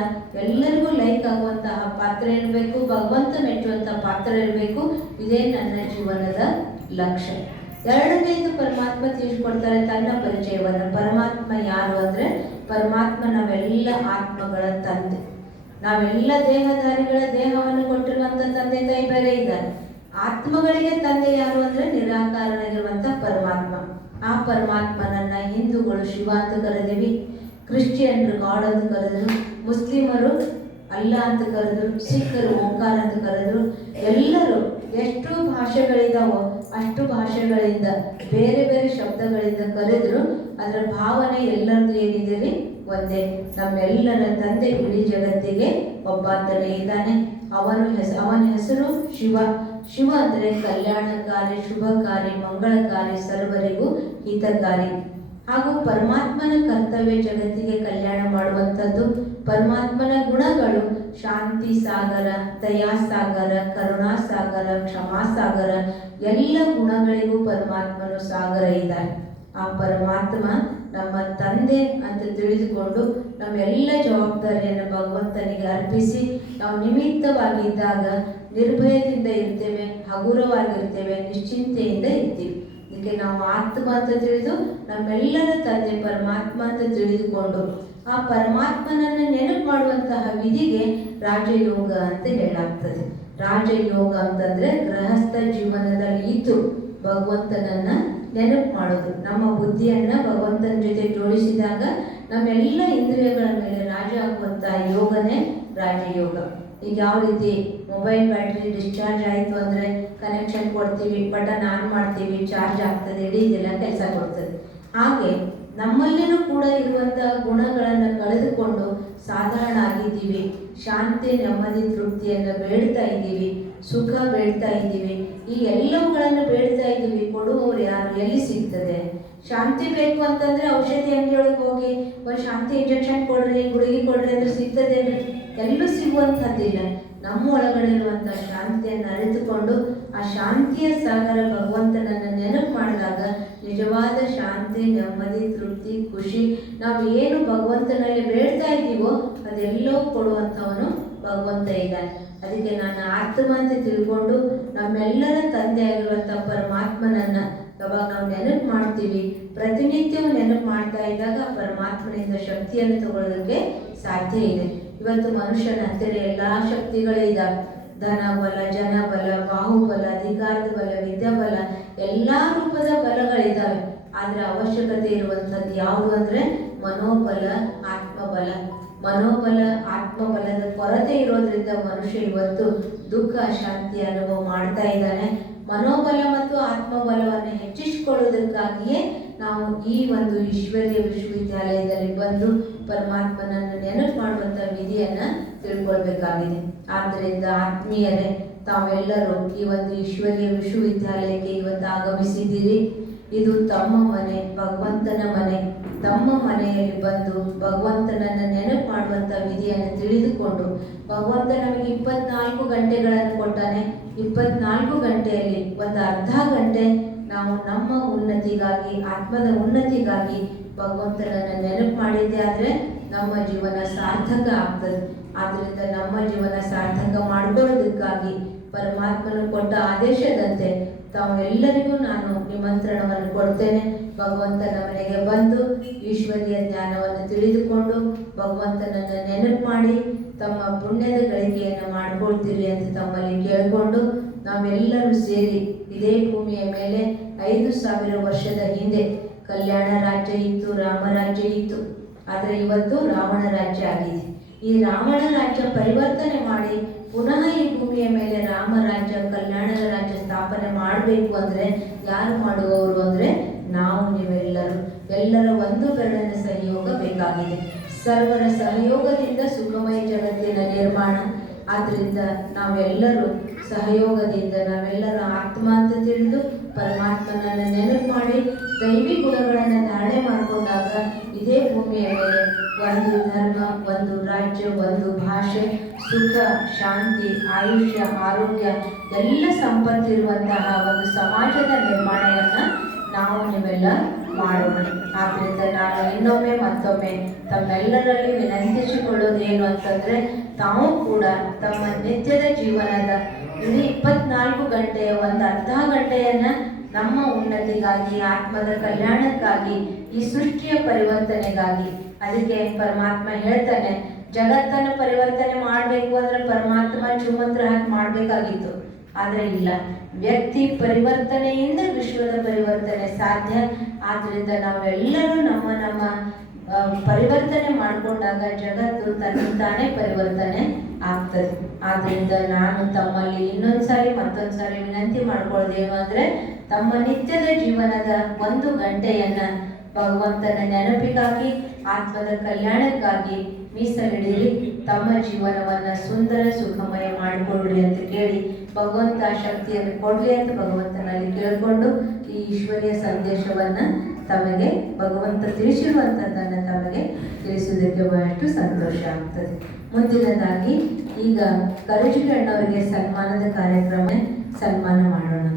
ಎಲ್ಲರಿಗೂ ಲೈಕ್ ಆಗುವಂತಹ ಪಾತ್ರ ಇರಬೇಕು ಭಗವಂತ ಮೆಚ್ಚುವಂತಹ ಪಾತ್ರ ಇರಬೇಕು. ಇದೇ ನನ್ನ ಜೀವನದ ಲಕ್ಷ್ಯ. ಎರಡನೇದು ಪರಮಾತ್ಮ ತಿಳಿಸ್ಕೊಡ್ತಾರೆ ತನ್ನ ಪರಿಚಯವನ್ನು. ಪರಮಾತ್ಮ ಯಾರು ಅಂದರೆ ಪರಮಾತ್ಮ ನಾವೆಲ್ಲ ಆತ್ಮಗಳ ತಂದೆ. ನಾವೆಲ್ಲ ದೇಹಧಾರಿಗಳ ದೇಹವನ್ನು ಕೊಟ್ಟಿರುವಂಥ ತಂದೆ ತಾಯಿ ಬೇರೆ ಇದ್ದಾರೆ. ಆತ್ಮಗಳಿಗೆ ತಂದೆ ಯಾರು ಅಂದ್ರೆ ನಿರಾಕಾರನಾಗಿರುವಂತ ಪರಮಾತ್ಮ. ಆ ಪರಮಾತ್ಮನನ್ನ ಹಿಂದೂಗಳು ಶಿವ ಅಂತ ಕರೆದಿವಿ ಕ್ರಿಶ್ಚಿಯನ್ರು ಗಾಡ್ ಅಂತ ಕರೆದ್ರು, ಮುಸ್ಲಿಮರು ಅಲ್ಲ ಅಂತ ಕರೆದ್ರು, ಸಿಖ್ಖರು ಓಂಕಾರ ಅಂತ ಕರೆದ್ರು, ಎಲ್ಲರೂ ಎಷ್ಟು ಭಾಷೆಗಳಿದಾವೋ ಅಷ್ಟು ಭಾಷೆಗಳಿಂದ ಬೇರೆ ಬೇರೆ ಶಬ್ದಗಳಿಂದ ಕರೆದ್ರು ಅದರ ಭಾವನೆ ಎಲ್ಲರದ್ದು ಏನಿದೆ ರೀ? ಒಂದೇ. ನಮ್ಮೆಲ್ಲರ ತಂದೆ ಇಡೀ ಜಗತ್ತಿಗೆ ಒಬ್ಬಾತನೇ ಇದ್ದಾನೆ. ಅವನು ಹೆಸರು ಅವನ ಹೆಸರು ಶಿವ. ಶಿವ ಅಂದರೆ ಕಲ್ಯಾಣಕಾರಿ, ಶುಭಕಾರಿ, ಮಂಗಳಕಾರಿ, ಸರ್ವರಿಗೂ ಹಿತಕಾರಿ. ಹಾಗೂ ಪರಮಾತ್ಮನ ಕರ್ತವ್ಯ ಜಗತ್ತಿಗೆ ಕಲ್ಯಾಣ ಮಾಡುವಂಥದ್ದು. ಪರಮಾತ್ಮನ ಗುಣಗಳು ಶಾಂತಿ, ಸಾಗರ ದಯಾ ಸಾಗರ ಕರುಣಾ ಸಾಗರ ಕ್ಷಮಾ ಸಾಗರ ಎಲ್ಲ ಗುಣಗಳಿಗೂ ಪರಮಾತ್ಮನು ಸಾಗರ ಇದ್ದಾನೆ. ಆ ಪರಮಾತ್ಮ ನಮ್ಮ ತಂದೆ ಅಂತ ತಿಳಿದುಕೊಂಡು ನಮ್ಮೆಲ್ಲ ಜವಾಬ್ದಾರಿಯನ್ನು ಭಗವಂತನಿಗೆ ಅರ್ಪಿಸಿ ನಾವು ನಿಮಿತ್ತವಾಗಿದ್ದಾಗ ನಿರ್ಭಯದಿಂದ ಇರ್ತೇವೆ, ಹಗುರವಾಗಿರ್ತೇವೆ, ನಿಶ್ಚಿಂತೆಯಿಂದ ಇರ್ತೀವಿ. ಇದಕ್ಕೆ ನಾವು ಆತ್ಮ ಅಂತ ತಿಳಿದು ನಮ್ಮೆಲ್ಲರ ತಂದೆ ಪರಮಾತ್ಮ ಅಂತ ತಿಳಿದುಕೊಂಡು ಆ ಪರಮಾತ್ಮನನ್ನು ನೆನಪು ಮಾಡುವಂತಹ ವಿಧಿಗೆ ರಾಜಯೋಗ ಅಂತ ಹೇಳಾಗ್ತದೆ ರಾಜಯೋಗ ಅಂತಂದ್ರೆ ಗೃಹಸ್ಥ ಜೀವನದಲ್ಲಿ ಇದ್ದು ಭಗವಂತನನ್ನ ನೆನಪು ಮಾಡೋದು. ನಮ್ಮ ಬುದ್ಧಿಯನ್ನ ಭಗವಂತನ ಜೊತೆ ಜೋಡಿಸಿದಾಗ ನಮ್ಮೆಲ್ಲ ಇಂದ್ರಿಯಗಳ ಮೇಲೆ ರಾಜ ಆಗುವಂತಹ ಯೋಗನೇ ರಾಜಯೋಗ. ಈಗ ಯಾವ ರೀತಿ ಮೊಬೈಲ್ ಬ್ಯಾಟ್ರಿ ಡಿಸ್ಚಾರ್ಜ್ ಆಯಿತು ಅಂದರೆ ಕನೆಕ್ಷನ್ ಕೊಡ್ತೀವಿ, ಬಟನ್ ಆನ್ ಮಾಡ್ತೀವಿ, ಚಾರ್ಜ್ ಆಗ್ತದೆ, ಇಡೀ ಇದೆಲ್ಲ ಕೆಲಸ ಕೊಡ್ತದೆ. ಹಾಗೆ ನಮ್ಮಲ್ಲಿನೂ ಕೂಡ ಇರುವಂತಹ ಗುಣಗಳನ್ನು ಕಳೆದುಕೊಂಡು ಸಾಧಾರಣ ಆಗಿದ್ದೀವಿ ಶಾಂತಿ, ನೆಮ್ಮದಿ, ತೃಪ್ತಿಯನ್ನು ಬೇಡ್ತಾ ಇದ್ದೀವಿ. ಸುಖ ಬೇಡ್ತಾ ಇದ್ದೀವಿ. ಈ ಎಲ್ಲವುಗಳನ್ನು ಬೇಡ್ತಾ ಇದ್ದೀವಿ. ಕೊಡುವವರು ಯಾರು? ಎಲ್ಲಿ ಸಿಗ್ತದೆ? ಶಾಂತಿ ಬೇಕು ಅಂತಂದ್ರೆ ಔಷಧಿ ಅಂಗಡಿಯೊಳಗೆ ಹೋಗಿ ಒಂದು ಶಾಂತಿ ಇಂಜೆಕ್ಷನ್ ಕೊಡ್ರಿ, ಗುಳಿಗೆ ಕೊಡ್ರಿ ಅಂದ್ರೆ ಸಿಗ್ತದೆ ಎಲ್ಲೂ ಸಿಗುವಂಥದ್ದಿಲ್ಲ. ನಮ್ಮ ಒಳಗಡೆ ಇರುವಂತಹ ಶಾಂತಿಯನ್ನು ಅರಿತುಕೊಂಡು ಆ ಶಾಂತಿಯ ಸಾಗರ ಭಗವಂತನನ್ನು ನೆನಪು ಮಾಡಿದಾಗ ನಿಜವಾದ ಶಾಂತಿ ನೆಮ್ಮದಿ ತೃಪ್ತಿ ಖುಷಿ. ನಾವು ಏನು ಭಗವಂತನಲ್ಲಿ ಬೇಡ್ತಾ ಇದ್ದೀವೋ ಅದೆಲ್ಲೋ ಕೊಡುವಂಥವನು ಭಗವಂತ ಇದ್ದಾನೆ. ಅದಕ್ಕೆ ನಾನು ಆತ್ಮ ತಿಳ್ಕೊಂಡು ನಮ್ಮೆಲ್ಲರ ತಂದೆ ಆಗಿರುವಂಥ ಪರಮಾತ್ಮನನ್ನ ಯಾವಾಗ ನಾವು ನೆನಪು ಮಾಡ್ತೀವಿ. ಪ್ರತಿನಿತ್ಯವೂ ನೆನಪು ಮಾಡ್ತಾ ಇದ್ದಾಗ ಪರಮಾತ್ಮನಿಂದ ಶಕ್ತಿಯನ್ನು ತಗೊಳ್ಳೋದಕ್ಕೆ ಸಾಧ್ಯ ಇದೆ. ಇವತ್ತು ಮನುಷ್ಯನ ಹತ್ತಿರ ಎಲ್ಲ ಶಕ್ತಿಗಳೇ ಇದ್ದಾವೆ. ಧನ ಬಲ, ಜನ ಬಲ, ಬಾಹುಬಲ, ಅಧಿಕಾರದ ಬಲ, ವಿದ್ಯಾಬಲ, ಎಲ್ಲ ರೂಪದ ಬಲಗಳಿದ್ದಾವೆ. ಆದರೆ ಅವಶ್ಯಕತೆ ಇರುವಂಥದ್ದು ಯಾವುದು ಅಂದರೆ ಮನೋಬಲ, ಆತ್ಮಬಲ. ಮನೋಬಲ, ಆತ್ಮಬಲದ ಕೊರತೆ ಇರೋದ್ರಿಂದ ಮನುಷ್ಯ ಇವತ್ತು ದುಃಖ, ಶಾಂತಿ ಅನುಭವ ಮಾಡ್ತಾ ಇದ್ದಾನೆ. ಮನೋಬಲ ಮತ್ತು ಆತ್ಮಬಲವನ್ನು ಹೆಚ್ಚಿಸಿಕೊಳ್ಳುವುದಕ್ಕಾಗಿಯೇ ನಾವು ಈ ಒಂದು ಈಶ್ವರ್ಯ ವಿಶ್ವವಿದ್ಯಾಲಯದಲ್ಲಿ ಬಂದು ಪರಮಾತ್ಮನನ್ನು ನೆನಪು ಮಾಡುವಂಥ ವಿಧಿಯನ್ನು ತಿಳ್ಕೊಳ್ಬೇಕಾಗಿದೆ. ಆದ್ದರಿಂದ ಆತ್ಮೀಯರೇ, ತಾವೆಲ್ಲರೂ ಈ ಒಂದು ಈಶ್ವರ್ಯ ವಿಶ್ವವಿದ್ಯಾಲಯಕ್ಕೆ ಇವತ್ತು ಆಗಮಿಸಿದ್ದೀರಿ. ಇದು ತಮ್ಮ ಮನೆ, ಭಗವಂತನ ಮನೆ. ತಮ್ಮ ಮನೆಯಲ್ಲಿ ಬಂದು ಭಗವಂತನನ್ನ ನೆನಪು ಮಾಡುವಂಥ ವಿಧಿಯನ್ನು ತಿಳಿದುಕೊಂಡು ಭಗವಂತ ನಮಗೆ ಇಪ್ಪತ್ನಾಲ್ಕು ಗಂಟೆಗಳನ್ನು ಕೊಟ್ಟಾನೆ. ಇಪ್ಪತ್ನಾಲ್ಕು ಗಂಟೆಯಲ್ಲಿ ಒಂದು ಅರ್ಧ ಗಂಟೆ ನಾವು ನಮ್ಮ ಉನ್ನತಿಗಾಗಿ, ಆತ್ಮದ ಉನ್ನತಿಗಾಗಿ ಭಗವಂತನನ್ನ ನೆನಪು ಮಾಡಿದ್ದೆ ಆದರೆ ನಮ್ಮ ಜೀವನ ಸಾರ್ಥಕ ಆಗ್ತದೆ. ಆದ್ದರಿಂದ ನಮ್ಮ ಜೀವನ ಸಾರ್ಥಕ ಮಾಡಿಕೊಳ್ಳೋದಕ್ಕಾಗಿ ಪರಮಾತ್ಮನು ಕೊಟ್ಟ ಆದೇಶದಂತೆ ತಾವೆಲ್ಲರಿಗೂ ನಾನು ನಿಮಂತ್ರಣವನ್ನು ಕೊಡ್ತೇನೆ. ಭಗವಂತನ ಮನೆಗೆ ಬಂದು ಈಶ್ವರಿಯ ಜ್ಞಾನವನ್ನು ತಿಳಿದುಕೊಂಡು ಭಗವಂತನನ್ನು ನೆನಪು ಮಾಡಿ, ತಮ್ಮ ಪುಣ್ಯದ ಗಳಿಕೆಯನ್ನು ಮಾಡಿಕೊಳ್ತೀರಿ ಅಂತ ತಮ್ಮಲ್ಲಿ ಕೇಳಿಕೊಂಡು ನಾವೆಲ್ಲರೂ ಸೇರಿ ಇದೇ ಭೂಮಿಯ ಮೇಲೆ ಐದು ಸಾವಿರ ವರ್ಷದ ಹಿಂದೆ ಕಲ್ಯಾಣ ರಾಜ್ಯ ಇತ್ತು ರಾಮರಾಜ್ಯ ಇತ್ತು. ಆದರೆ ಇವತ್ತು ರಾವಣ ರಾಜ್ಯ ಆಗಿದೆ. ಈ ರಾವಣ ರಾಜ್ಯ ಪರಿವರ್ತನೆ ಮಾಡಿ ಪುನಃ ಈ ಭೂಮಿಯ ಮೇಲೆ ರಾಮ ರಾಜ್ಯ, ಕಲ್ಯಾಣದ ರಾಜ್ಯ ಸ್ಥಾಪನೆ ಮಾಡಬೇಕು ಅಂದರೆ ಯಾರು ಮಾಡುವವರು ಅಂದರೆ ನಾವು ನೀವೆಲ್ಲರೂ. ಎಲ್ಲರ ಒಂದು ಬೆರಳಿನ ಸಹಯೋಗ ಬೇಕಾಗಿದೆ. ಸರ್ವರ ಸಹಯೋಗದಿಂದ ಸುಖಮಯ ಜಗತ್ತಿನ ನಿರ್ಮಾಣ. ಆದ್ದರಿಂದ ನಾವೆಲ್ಲರೂ ಸಹಯೋಗದಿಂದ ನಾವೆಲ್ಲರೂ ಆತ್ಮ ಅಂತ ತಿಳಿದು ಪರಮಾತ್ಮನನ್ನು ನೆನಪು ಮಾಡಿ ದೈವಿ ಗುಣಗಳನ್ನು ಒಂದು ಧರ್ಮ, ಒಂದು ರಾಜ್ಯ, ಒಂದು ಭಾಷೆ, ಸುಖ, ಶಾಂತಿ, ಆಯುಷ್ಯ, ಆರೋಗ್ಯ, ಎಲ್ಲ ಸಂಪತ್ತಿರುವಂತಹ ಒಂದು ಸಮಾಜದ ನಿರ್ಮಾಣವನ್ನು ನಾವು ನೀವೆಲ್ಲ ಮಾಡೋಣ. ಆದ್ದರಿಂದ ನಾನು ಇನ್ನೊಮ್ಮೆ ಮತ್ತೊಮ್ಮೆ ತಮ್ಮೆಲ್ಲರಲ್ಲಿ ವಿನಂತಿಸಿಕೊಳ್ಳೋದೇನು ಅಂತಂದರೆ, ತಾವು ಕೂಡ ತಮ್ಮ ನಿತ್ಯದ ಜೀವನದ ಇಡೀ ಇಪ್ಪತ್ನಾಲ್ಕು ಗಂಟೆಯ ಒಂದು ಅರ್ಧ ಗಂಟೆಯನ್ನು ನಮ್ಮ ಉನ್ನತಿಗಾಗಿ, ಆತ್ಮದ ಕಲ್ಯಾಣಕ್ಕಾಗಿ, ಈ ಸೃಷ್ಟಿಯ ಪರಿವರ್ತನೆಗಾಗಿ ಅದಕ್ಕೆ ಪರಮಾತ್ಮ ಹೇಳ್ತಾನೆ, ಜಗತ್ತನ್ನು ಪರಿವರ್ತನೆ ಮಾಡಬೇಕು ಅಂದ್ರೆ ಪರಮಾತ್ಮ ಚುಮಂತ್ರ ಹಾಕಿ ಮಾಡಬೇಕಾಗಿತ್ತು. ಆದರೆ ಇಲ್ಲ. ವ್ಯಕ್ತಿ ಪರಿವರ್ತನೆಯಿಂದ ವಿಶ್ವದ ಪರಿವರ್ತನೆ ಸಾಧ್ಯ. ಆದ್ದರಿಂದ ನಾವೆಲ್ಲರೂ ನಮ್ಮ ನಮ್ಮ ಪರಿವರ್ತನೆ ಮಾಡಿಕೊಂಡಾಗ ಜಗತ್ತು ತನ್ನಿಂದಾನೇ ಪರಿವರ್ತನೆ ಆಗ್ತದೆ. ಆದ್ದರಿಂದ ನಾನು ತಮ್ಮಲ್ಲಿ ಇನ್ನೊಂದ್ಸಾರಿ ಮತ್ತೊಂದ್ಸಾರಿ ವಿನಂತಿ ಮಾಡ್ಕೊಳ್ಳೋದೇನು ಅಂದ್ರೆ ತಮ್ಮ ನಿತ್ಯದ ಜೀವನದ ಒಂದು ಗಂಟೆಯನ್ನ ಭಗವಂತನ ನೆನಪಿಗಾಗಿ, ಆತ್ಮದ ಕಲ್ಯಾಣಕ್ಕಾಗಿ ಮೀಸಲಿಡಿರಿ ತಮ್ಮ ಜೀವನವನ್ನ ಸುಂದರ, ಸುಖಮಯ ಮಾಡಿಕೊಡ್ರಿ ಅಂತ ಕೇಳಿ ಭಗವಂತ ಶಕ್ತಿಯನ್ನು ಕೊಡಲಿ ಅಂತ ಭಗವಂತನಲ್ಲಿ ಕೇಳಿಕೊಂಡು ಈ ಈಶ್ವರಿಯ ಸಂದೇಶವನ್ನ ತಮಗೆ, ಭಗವಂತ ತಿಳಿಸಿರುವಂಥದ್ದನ್ನು ತಮಗೆ ತಿಳಿಸುವುದಕ್ಕೆ ಬಹಳಷ್ಟು ಸಂತೋಷ ಆಗ್ತದೆ. ಮುಂದಿನದಾಗಿ, ಈಗ ಕರುಜಿಗಣ್ಣವರಿಗೆ ಸನ್ಮಾನದ ಕಾರ್ಯಕ್ರಮ ಸನ್ಮಾನ ಮಾಡೋಣ